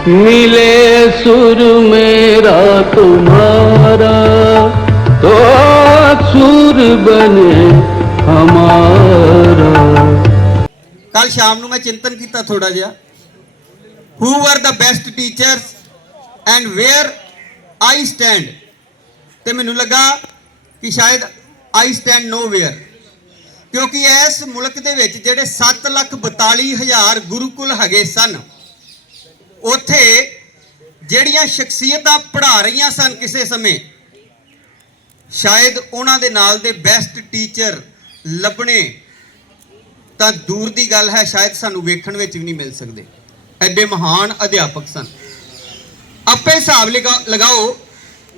मिले सुर मेरा तुम्हारा तो सुर बने हमारा ਕੱਲ ਸ਼ਾਮ ਨੂੰ ਮੈਂ ਚਿੰਤਨ ਕੀਤਾ ਥੋੜਾ ਜਿਹਾ who are the best teachers and where I stand ਤੇ ਮੈਨੂੰ ਲੱਗਾ ਕਿ ਸ਼ਾਇਦ ਆਈ ਸਟੈਂਡ ਨੋ ਵੇਅਰ ਕਿਉਂਕਿ ਇਸ ਮੁਲਕ ਦੇ ਵਿੱਚ ਜਿਹੜੇ 7 ਲੱਖ 42 ਹਜ਼ਾਰ ਗੁਰੂਕੁਲ ਹੈਗੇ ਸਨ ਉੱਥੇ ਜਿਹੜੀਆਂ ਸ਼ਖਸੀਅਤਾਂ ਪੜ੍ਹਾ ਰਹੀਆਂ ਸਨ ਕਿਸੇ ਸਮੇਂ, ਸ਼ਾਇਦ ਉਹਨਾਂ ਦੇ ਨਾਲ ਦੇ ਬੈਸਟ ਟੀਚਰ ਲੱਭਣੇ ਤਾਂ ਦੂਰ ਦੀ ਗੱਲ ਹੈ, ਸ਼ਾਇਦ ਸਾਨੂੰ ਵੇਖਣ ਵਿੱਚ ਵੀ ਨਹੀਂ ਮਿਲ ਸਕਦੇ। ਐਡੇ ਮਹਾਨ ਅਧਿਆਪਕ ਸਨ। ਆਪੇ ਹਿਸਾਬ ਲਗਾ- ਲਗਾਓ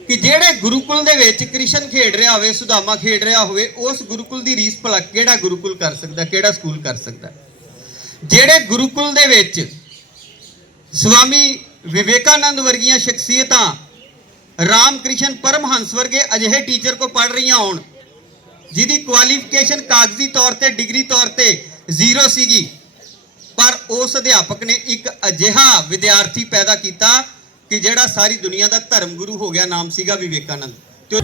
ਕਿ ਜਿਹੜੇ ਗੁਰੂਕੁਲ ਦੇ ਵਿੱਚ ਕ੍ਰਿਸ਼ਨ ਖੇਡ ਰਿਹਾ ਹੋਵੇ, ਸੁਦਾਮਾ ਖੇਡ ਰਿਹਾ ਹੋਵੇ, ਉਸ ਗੁਰੂਕੁਲ ਦੀ ਰੀਸ ਭਲਾ ਕਿਹੜਾ ਗੁਰੂਕੁਲ ਕਰ ਸਕਦਾ, ਕਿਹੜਾ ਸਕੂਲ ਕਰ ਸਕਦਾ? ਜਿਹੜੇ ਗੁਰੂਕੁਲ ਦੇ ਵਿੱਚ ਸਵਾਮੀ ਵਿਵੇਕਾਨੰਦ ਵਰਗੀਆਂ ਸ਼ਖਸੀਅਤਾਂ ਰਾਮ ਕ੍ਰਿਸ਼ਨ ਪਰਮਹੰਸ ਵਰਗੇ ਅਜਿਹੇ ਟੀਚਰ ਕੋ ਪੜ ਰਹੀਆਂ ਹੋਣ, ਜਿਹਦੀ ਕੁਆਲੀਫਿਕੇਸ਼ਨ ਕਾਗਜ਼ੀ ਤੌਰ ਤੇ, ਡਿਗਰੀ ਤੌਰ ਤੇ ਜ਼ੀਰੋ ਸੀਗੀ, ਪਰ ਉਸ ਅਧਿਆਪਕ ਨੇ ਇੱਕ ਅਜਿਹਾ ਵਿਦਿਆਰਥੀ ਪੈਦਾ ਕੀਤਾ ਕਿ ਜਿਹੜਾ ਸਾਰੀ ਦੁਨੀਆ ਦਾ ਧਰਮ ਗੁਰੂ ਹੋ ਗਿਆ, ਨਾਮ ਸੀਗਾ ਵਿਵੇਕਾਨੰਦ। ਤੇ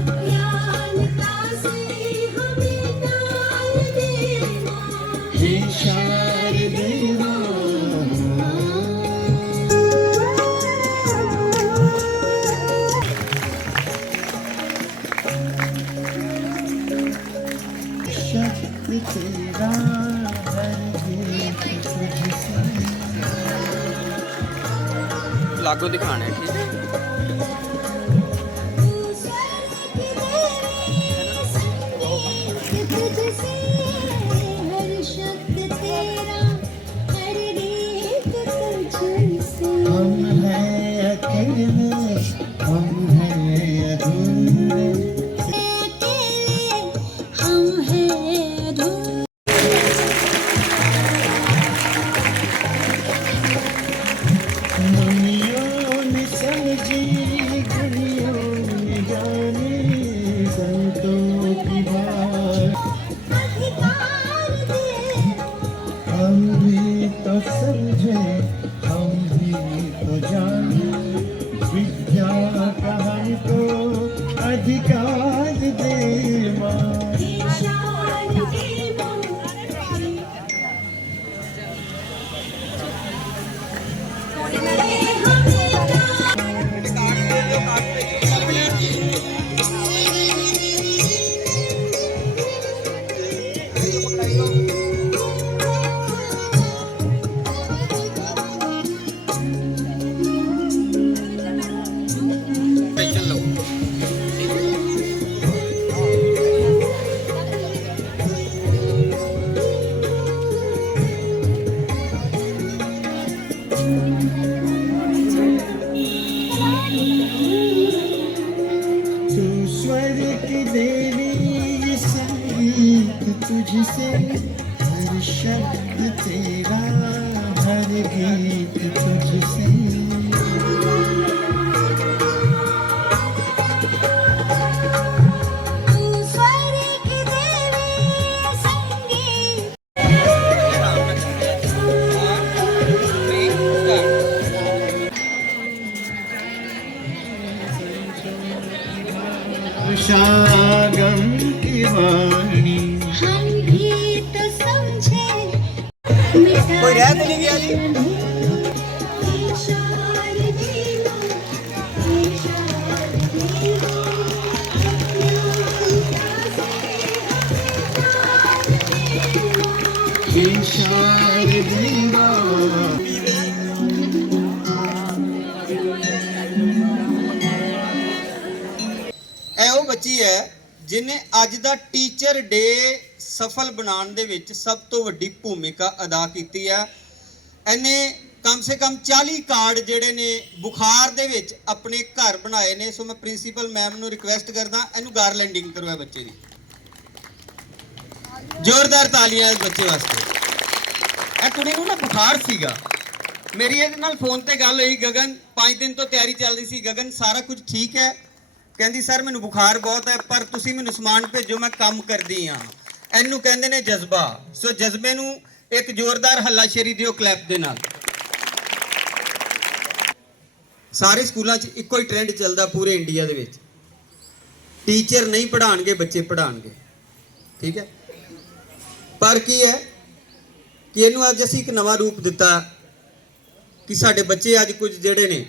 ਲਾਗੋ ਦਿਖਾਣਾ ਠੀਕ ਹੈ। hemos traído हर गीत तुझसे ਜਿਨੇ ਅੱਜ ਦਾ ਟੀਚਰ ਡੇ ਸਫਲ ਬਣਾਉਣ ਦੇ ਵਿੱਚ ਸਭ ਤੋਂ ਵੱਡੀ ਭੂਮਿਕਾ ਅਦਾ ਕੀਤੀ ਹੈ ਇਹਨੇ ਕਮ ਸੇ ਕਮ 40 ਕਾਰਡ ਜਿਹੜੇ ਨੇ ਬੁਖਾਰ ਦੇ ਵਿੱਚ ਆਪਣੇ ਘਰ ਬਣਾਏ ਨੇ। ਸੋ ਮੈਂ ਪ੍ਰਿੰਸੀਪਲ ਮੈਮ ਨੂੰ ਰਿਕੁਐਸਟ ਕਰਦਾ, ਇਹਨੂੰ ਗਾਰਲੈਂਡਿੰਗ ਕਰਵਾਏ ਬੱਚੇ ਦੀ। ਜ਼ੋਰਦਾਰ ਤਾਲੀਆਂ ਇਸ ਬੱਚੇ ਵਾਸਤੇ। ਇਹ ਕੁੜੀ ਨੂੰ ਨਾ ਬੁਖਾਰ ਸੀਗਾ। ਮੇਰੀ ਇਹਦੇ ਨਾਲ ਫੋਨ ਤੇ ਗੱਲ ਹੋਈ, ਗਗਨ 5 ਦਿਨ ਤੋਂ ਤਿਆਰੀ ਚੱਲਦੀ ਸੀ। ਗਗਨ, ਸਾਰਾ ਕੁਝ ਠੀਕ ਹੈ? ਕਹਿੰਦੀ, ਸਰ, ਮੈਨੂੰ ਬੁਖਾਰ ਬਹੁਤ ਹੈ, ਪਰ ਤੁਸੀਂ ਮੈਨੂੰ ਸਮਾਨ ਭੇਜੋ, ਮੈਂ ਕੰਮ ਕਰਦੀ ਆ ਇਹਨੂੰ ਕਹਿੰਦੇ ਨੇ ਜਜ਼ਬਾ। ਸੋ ਜਜ਼ਬੇ ਨੂੰ ਇੱਕ ਜ਼ੋਰਦਾਰ ਹੱਲਾਸ਼ੇਰੀ ਦਿਓ ਕਲੈਪ ਦੇ ਨਾਲ। ਸਾਰੇ ਸਕੂਲਾਂ 'ਚ ਇੱਕੋ ਹੀ ਟ੍ਰੈਂਡ ਚੱਲਦਾ ਪੂਰੇ ਇੰਡੀਆ ਦੇ ਵਿੱਚ। ਟੀਚਰ ਨਹੀਂ ਪੜ੍ਹਾਉਣਗੇ ਬੱਚੇ ਪੜ੍ਹਾਉਣਗੇ ਠੀਕ ਹੈ? ਪਰ ਕੀ ਹੈ ਕਿ ਇਹਨੂੰ ਅੱਜ ਅਸੀਂ ਇੱਕ ਨਵਾਂ ਰੂਪ ਦਿੱਤਾ ਕਿ ਸਾਡੇ ਬੱਚੇ ਅੱਜ ਕੁਝ ਜਿਹੜੇ ਨੇ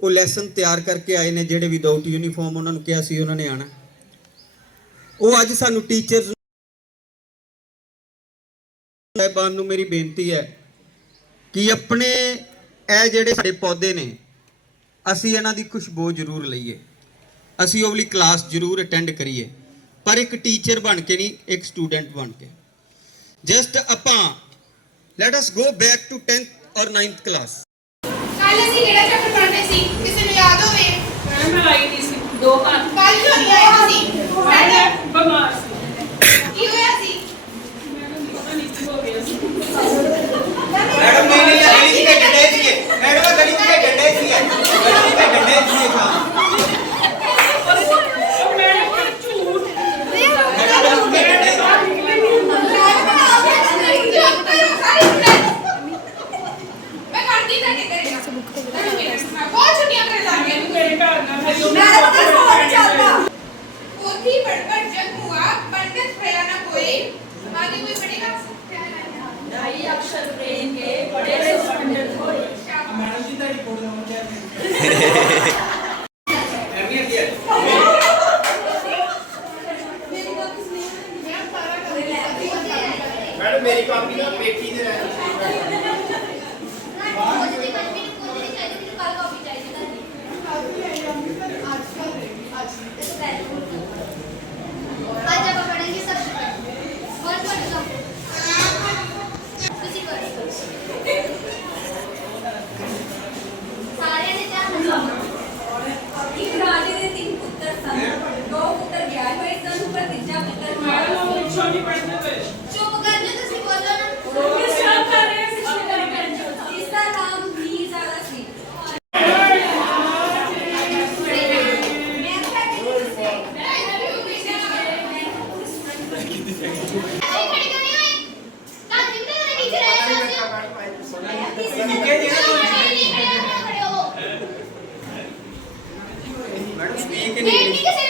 ਉਹ ਲੈਸਨ ਤਿਆਰ ਕਰਕੇ ਆਏ ਨੇ ਜਿਹੜੇ ਵਿਦਆਊਟ ਯੂਨੀਫਾਰਮ ਉਹਨਾਂ ਨੂੰ ਕਿਹਾ ਸੀ ਉਹਨਾਂ ਨੇ ਆਣਾ। ਉਹ ਅੱਜ ਸਾਨੂੰ ਟੀਚਰਸ ਸਾਹਿਬਾਨ ਨੂੰ ਮੇਰੀ ਬੇਨਤੀ ਹੈ ਕਿ ਆਪਣੇ ਇਹ ਜਿਹੜੇ ਸਾਡੇ ਪੌਦੇ ਨੇ, ਅਸੀਂ ਇਹਨਾਂ ਦੀ ਖੁਸ਼ਬੂ ਜ਼ਰੂਰ ਲਈਏ। ਅਸੀਂ ਉਹ ਵਾਲੀ ਕਲਾਸ ਜ਼ਰੂਰ ਅਟੈਂਡ ਕਰੀਏ। ਪਰ ਇੱਕ ਟੀਚਰ ਬਣ ਕੇ ਨਹੀਂ, ਇੱਕ ਸਟੂਡੈਂਟ ਬਣ ਕੇ। ਜਸਟ ਆਪਾਂ let us go back to 10th or 9th class ਕੱਲ ਅਸੀਂ ਕਿਹੜਾ ਚੈਪਟਰ ਪੜ੍ਹਦੇ ਸੀ? ਕਿਸੇ ਨੂੰ ਯਾਦ ਹੋਵੇ? ਮੈਡਮ ਮੈਂ ਆਈ ਨਹੀਂ ਸੀ ਦੋ ਘੰਟੇ ਕੱਲ ਕਿਉਂ ਨਹੀਂ ਆਏ ਤੁਸੀਂ? ਮੈਡਮ ਬਿਮਾਰ ਸੀ ਕੀ ਹੋਇਆ ਸੀ ਮੈਡਮ ਪਤਾ ਨਹੀਂ ਕੀ ਹੋ ਗਿਆ ਸੀ ਮੈਡਮ ਨਹੀਂ ਨਹੀਂ ਗਲੀ ਜੀ ਕੇ ਡੰਡੇ ਸੀਗੇ ਮੈਡਮ ਗਲੀ ਜੀ ਕੇ ਡੰਡੇ ਸੀਗੇ ਗਲੀ ਜੀ ਕੇ ਡੰਡੇ ਸੀਗੇ ਖਾਂ ਮੈਡਮ ਪਰ ਝੂਠ ਮੈਡਮ ਗਲੀ ਜੀ ਕੇ ਡੰਡੇ ਮੈਂ ਕਰਦੀ ਤਾਂ ਕਿਤੇ ਬਹੁਤ ਛੁੱਟੀਆਂ ਕਰ ਲਾਂਗੇ ਮੇਰੇ ਘਰ ਨਾਲ ਮੇਰੀ ਉਹ ਮੈਡਮ ਦਾ ਫੋਨ ਚੱਲਦਾ ਪੋਥੀ ਪੜ ਪੜ ਜਗ ਹੁਆ ਪੰਡਤ ਪ੍ਰया ਨਾ ਕੋਈ आगे कोई पढ़ेगा ढाई अक्षर प्रेम के बड़े पंडित हो मैडम जी तो रिपोर्ट लाऊंगा ਮੈਡਮ ਸਪੀਕ ਡੇਟ ਨਹੀਂ ਕਿਸੇ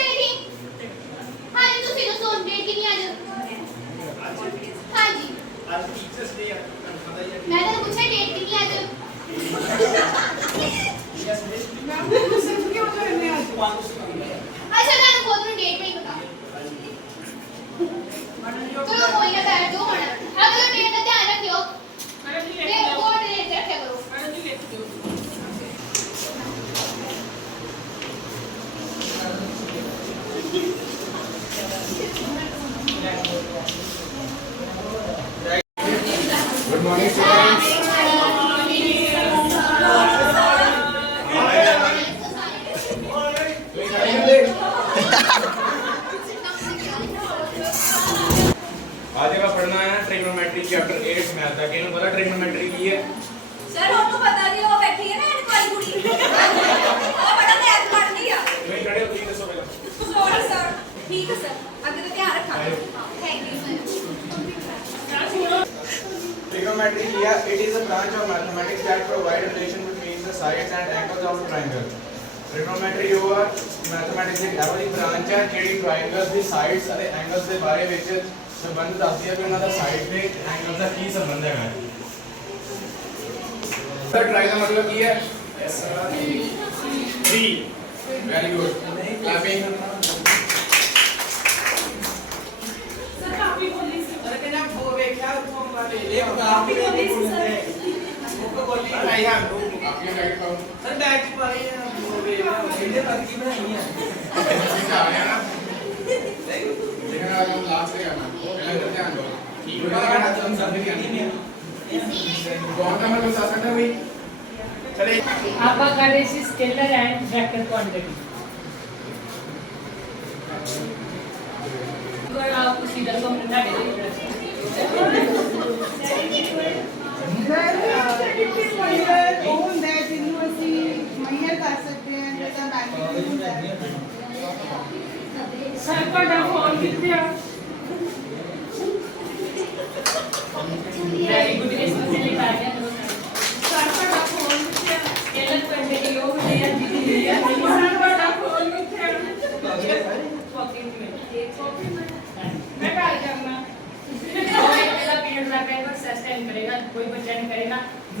Trigonometry here it is a branch of mathematics that provide relation between the sides and angles of a triangle. Trigonometry over mathematics ਦੀ ਇਹੋ ਜਿਹੀ branch ਹੈ ਜਿਹੜੀ triangles ਦੀ sides ਅਤੇ angles ਦੇ ਬਾਰੇ ਵਿੱਚ ਸੰਬੰਧ ਦੱਸਦੀ ਹੈ ਕਿ ਉਹਨਾਂ ਦਾ side ਤੇ angles ਦਾ ਕੀ ਸੰਬੰਧ ਹੈਗਾ ਸਰ ਟ੍ਰਾਈ ਦਾ ਮਤਲਬ ਕੀ ਹੈ S three very good clapping I have no ਆਪਣੀ ਰਾਈਟ ਪਾਉ ਸਰ ਬੈਗ ਚ ਪਾ ਰਹੀ ਹੈ ਇਹਦੇ ਪਰ ਕੀ ਬਣਾਈ ਹੈ ਜਾ ਰਿਹਾ ਨਾ ਦੇਖਣਾ ਕੰਮ ਲਾਸਟ ਤੇ ਕਰਨਾ ਪਹਿਲਾਂ ਕਰ ਧਿਆਨ ਦਿਓ ਠੀਕ ਹੋਏਗਾ ਨਾ ਤੁਹਾਨੂੰ ਸਮਝ ਨਹੀਂ ਆਣੀ ਕੌਣ ਦਾ ਮਤਲਬ ਦੱਸ ਸਕਦਾ ਵੀ ਚਲੇ ਆਪਾਂ ਕਰ ਰਹੇ ਸੀ ਸਕੇਲਰ ਐਂਡ ਵੈਕਟਰ ਸਰ ਤੁਹਾਡਾ ਫੋਨ ਕਿੱਥੇ ਆ?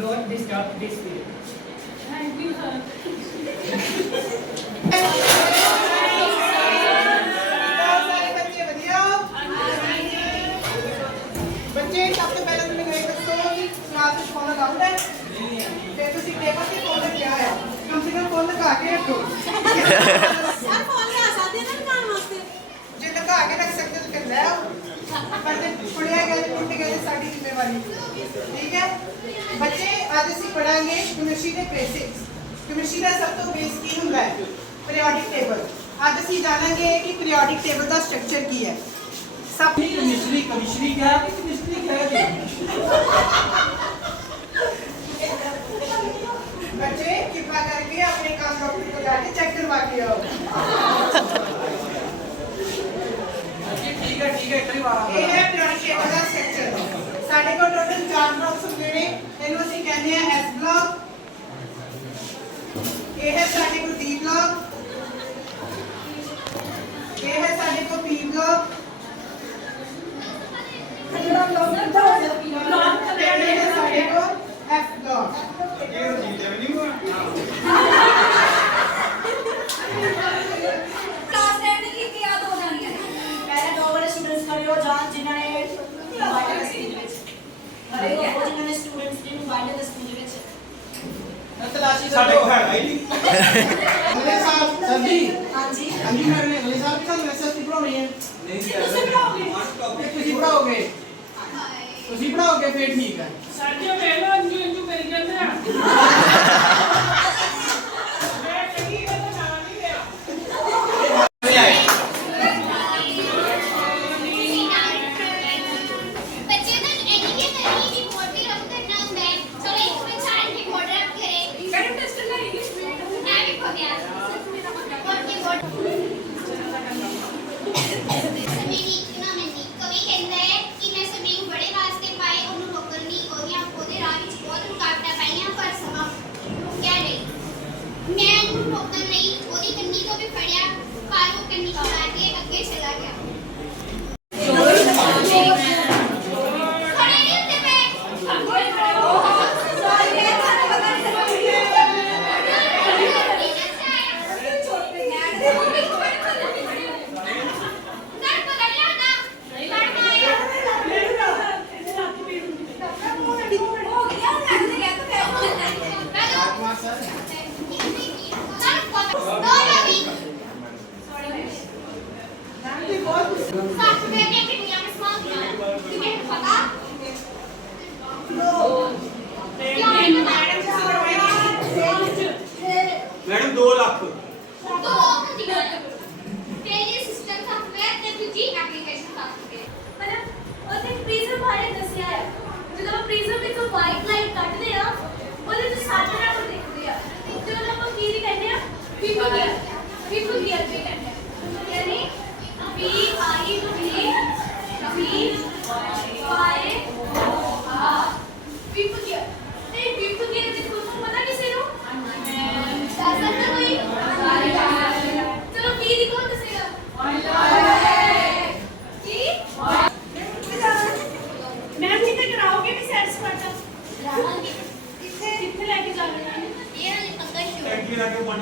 करेगा don't disturb this period thank you ਸਾਰੇ ਬੱਚੇ ਵਧੀਆ ਹੋ ਬੱਚੇ ਸਭ ਤੋਂ ਪਹਿਲਾਂ ਤੁਸੀਂ ਇਹ ਦੱਸੋ ਕਿ ਕਲਾਸ ਵਿੱਚ ਫੋਨ ਅਲਾਉਡ ਹੈ ਤੇ ਤੁਸੀਂ ਟੇਬਲ ਤੇ ਫੋਨ ਰੱਖਿਆ ਹੋਇਆ ਕਮ ਸੇ ਕਮ ਫੋਨ ਲਗਾ ਕੇ ਰੱਖੋ ਸਰ ਫੋਨ ਲਿਆ ਸਕਦੇ ਨਾ ਦੁਕਾਨ ਵਾਸਤੇ ਜੇ ਲਗਾ ਕੇ ਰੱਖ ਸਕਦੇ ਹੋ ਤਾਂ ਲੈ ਆਓ ਪਰ ਜੇ ਫੜਿਆ ਗਿਆ ਤੇ ਟੁੱਟ ਗਿਆ ਤੇ ਸਾਡੀ ਜ਼ਿੰਮੇਵਾਰੀ ਠੀਕ ਹੈ ਬੱਚੇ ਅੱਜ ਅਸੀਂ ਪੜਾਂਗੇ ਕੈਮਿਸਟਰੀ ਦੇ ਬੇਸਿਕਸ ਕੈਮਿਸਟਰੀ ਦਾ ਸਭ ਤੋਂ ਬੇਸ ਕੀ ਹੁੰਦਾ ਹੈ ਪੀਰੀਓਡਿਕ ਟੇਬਲ ਅੱਜ ਅਸੀਂ ਜਾਣਾਂਗੇ ਕਿ ਪੀਰੀਓਡਿਕ ਟੇਬਲ ਦਾ ਸਟਰਕਚਰ ਕੀ ਹੈ ਸਭ ਕਮਿਸ਼ਨਰੀ ਕਮਿਸ਼ਨਰੀ ਕਿਹਾ ਕਿ ਕਮਿਸ਼ਨਰੀ ਕਿਹਾ ਬੱਚੇ ਕਿਰਪਾ ਕਰਕੇ ਆਪਣੇ ਕੰਮ ਡਾਕਟਰ ਕੋਲ ਜਾ ਕੇ ਚੈੱਕ ਕਰਵਾ ਕੇ ਆਓ ਠੀਕ ਹੈ ਠੀਕ ਹੈ ਇੱਕ ਵਾਰ ਇਹ ਹੈ ਪੀਰੀਓਡਿਕ ਟੇਬਲ ਦਾ ਸਟਰਕਚਰ ਸਾਡੇ ਕੋਲ ਟੋਟਲ ਚਾਰ ਬਲਾਕਸ ਹੁੰਦੇ ਨੇ। ਇਹਨੂੰ ਅਸੀਂ ਕਹਿੰਦੇ ਆ ਐਸ ਬਲਾਕ ਇਹ ਹੈ ਸਾਡੇ ਕੋਲ ਡੀ ਬਲਾਕ ਇਹ ਹੈ ਸਾਡੇ ਕੋਲ ਪੀ ਬਲਾਕ ਜਿਹੜਾ ਲੋਕਰ ਦਾ ਹੋ ਗਿਆ ਬਲਾਕ ਤੇ ਇਹ ਹੈ ਸਾਡੇ ਕੋਲ ਐਫ ਬਲਾਕ ਕਲਾਸ ਹੋ ਉਹ ਜਿਨ੍ਹਾਂ ਨੇ ਸਟੂਡੈਂਟਸ ਨੇ ਵਾਈਟ ਦੇ ਸਕੂਲ ਵਿੱਚ ਸਾਡੇ ਕੋਲ ਹੈਗਾ ਹੀ ਨਹੀਂ ਅਗਲੇ ਸਾਲ ਸਰ ਜੀ ਹਾਂਜੀ ਹਾਂਜੀ ਨੇ ਅਗਲੇ ਸਾਲ ਵੀ ਤੁਹਾਨੂੰ ਐਸਐਸਟੀ ਪੜਾਉਣੀ ਹੈ। ਤੁਸੀਂ ਬਣਾਓਗੇ ਤੇ ਤੁਸੀਂ ਪੜਾਓਗੇ ਤੁਸੀਂ ਪੜਾਓਗੇ ਫੇਰ ਠੀਕ ਹੈ। ਸਾਡੀਆਂ ਵੇਲਾ ਅੰਜੂ ਅੰਜੂ ਕਰੀ ਜਾਂਦੇ ਆ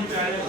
Thank you.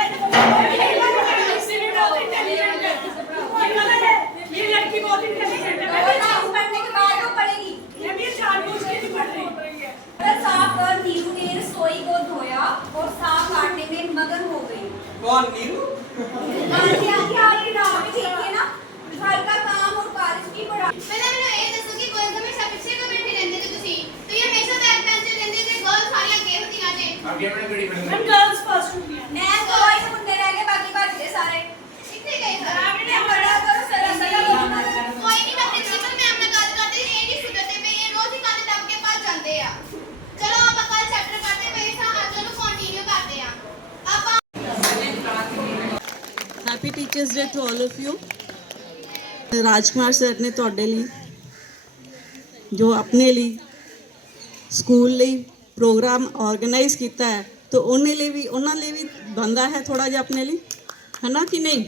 Teachers day to all of you Rajkumar sir ਨੇ ਤੁਹਾਡੇ ਲਈ, ਜੋ ਆਪਣੇ ਲਈ ਸਕੂਲ ਲਈ ਪ੍ਰੋਗਰਾਮ ਆਰਗੇਨਾਈਜ਼ ਕੀਤਾ ਹੈ, ਤਾਂ ਉਹਨੇ ਲਈ ਵੀ, ਉਹਨਾਂ ਲਈ ਵੀ ਬੰਦਾ ਹੈ ਥੋੜਾ ਜਿਹਾ ਆਪਣੇ ਲਈ? ਹਨਾ ਕਿ ਨਹੀਂ?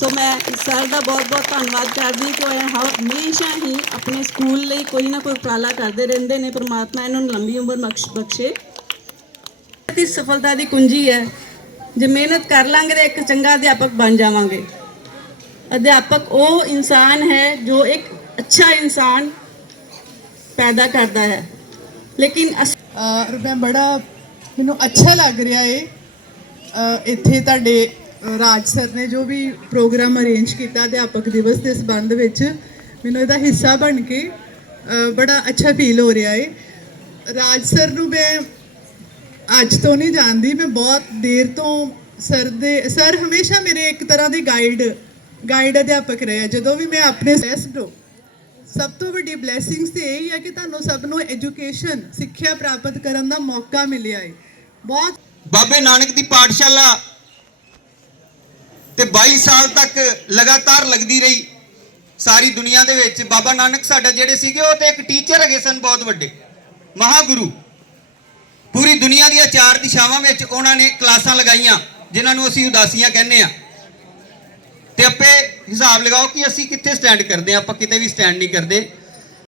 ਸੋ ਮੈਂ ਸਰ ਦਾ ਬਹੁਤ ਬਹੁਤ ਧੰਨਵਾਦ ਕਰਦੀ ਕਿ ਉਹ ਹਮੇਸ਼ਾ ਹੀ ਆਪਣੇ ਸਕੂਲ ਲਈ ਕੋਈ ਨਾ ਕੋਈ ਉਪਰਾਲਾ ਕਰਦੇ ਰਹਿੰਦੇ ਨੇ, ਪਰਮਾਤਮਾ ਇਹਨਾਂ ਨੂੰ ਲੰਬੀ ਉਮਰ ਬਖਸ਼ ਬਖਸ਼ੇ ਦੀ ਸਫਲਤਾ ਦੀ ਕੁੰਜੀ ਹੈ। ਜੇ ਮਿਹਨਤ ਕਰ ਲਾਂਗੇ ਤਾਂ ਇੱਕ ਚੰਗਾ ਅਧਿਆਪਕ ਬਣ ਜਾਵਾਂਗੇ। ਅਧਿਆਪਕ ਉਹ ਇਨਸਾਨ ਹੈ ਜੋ ਇੱਕ ਅੱਛਾ ਇਨਸਾਨ ਪੈਦਾ ਕਰਦਾ ਹੈ। ਲੇਕਿਨ ਅਸ- ਮੈਂ ਬੜਾ ਮੈਨੂੰ ਅੱਛਾ ਲੱਗ ਰਿਹਾ ਏ। ਇੱਥੇ ਤੁਹਾਡੇ ਰਾਜ ਸਰ ਨੇ ਜੋ ਵੀ ਪ੍ਰੋਗਰਾਮ ਅਰੇਂਜ ਕੀਤਾ ਅਧਿਆਪਕ ਦਿਵਸ ਦੇ ਸੰਬੰਧ ਵਿੱਚ, ਮੈਨੂੰ ਇਹਦਾ ਹਿੱਸਾ ਬਣ ਕੇ ਬੜਾ ਅੱਛਾ ਫੀਲ ਹੋ ਰਿਹਾ ਏ। ਰਾਜ ਸਰ ਨੂੰ ਮੈਂ ਅੱਜ ਤੋਂ ਨਹੀਂ ਜਾਣਦੀ, ਮੈਂ ਬਹੁਤ ਦੇਰ ਤੋਂ ਸਰ ਦੇ, ਸਰ ਹਮੇਸ਼ਾ ਮੇਰੇ ਇੱਕ ਤਰ੍ਹਾਂ ਦੇ ਗਾਈਡ ਗਾਈਡ ਅਧਿਆਪਕ ਰਹੇ ਆ। ਜਦੋਂ ਵੀ ਮੈਂ ਆਪਣੇ ਬੈਸਟ ਹੋ, ਸਭ ਤੋਂ ਵੱਡੀ ਬਲੇਸਿੰਗਸ ਤੇ ਇਹ ਹੈ ਕਿ ਤੁਹਾਨੂੰ ਸਭ ਨੂੰ ਐਜੂਕੇਸ਼ਨ ਸਿੱਖਿਆ ਪ੍ਰਾਪਤ ਕਰਨ ਦਾ ਮੌਕਾ ਮਿਲਿਆ ਹੈ ਬਹੁਤ ਬਾਬੇ ਨਾਨਕ ਦੀ ਪਾਠਸ਼ਾਲਾ ਤੇ 22 ਸਾਲ ਤੱਕ ਲਗਾਤਾਰ ਲੱਗਦੀ ਰਹੀ ਸਾਰੀ ਦੁਨੀਆ ਦੇ ਵਿੱਚ। ਬਾਬਾ ਨਾਨਕ ਸਾਡਾ ਜਿਹੜੇ ਸੀਗੇ, ਉਹ ਤੇ ਇੱਕ ਟੀਚਰ ਹੈਗੇ ਸਨ ਬਹੁਤ ਵੱਡੇ। ਮਹਾਗੁਰੂ। ਪੂਰੀ ਦੁਨੀਆ ਦੀਆਂ ਚਾਰ ਦਿਸ਼ਾਵਾਂ ਵਿੱਚ ਉਹਨਾਂ ਨੇ ਕਲਾਸਾਂ ਲਗਾਈਆਂ, ਜਿਨ੍ਹਾਂ ਨੂੰ ਅਸੀਂ ਉਦਾਸੀਆਂ ਕਹਿੰਦੇ ਆ ਤੇ ਆਪੇ ਹਿਸਾਬ ਲਗਾਓ ਕਿ ਅਸੀਂ ਕਿੱਥੇ ਸਟੈਂਡ ਕਰਦੇ ਆ ਆਪਾਂ ਕਿਤੇ ਵੀ ਸਟੈਂਡ ਨਹੀਂ ਕਰਦੇ।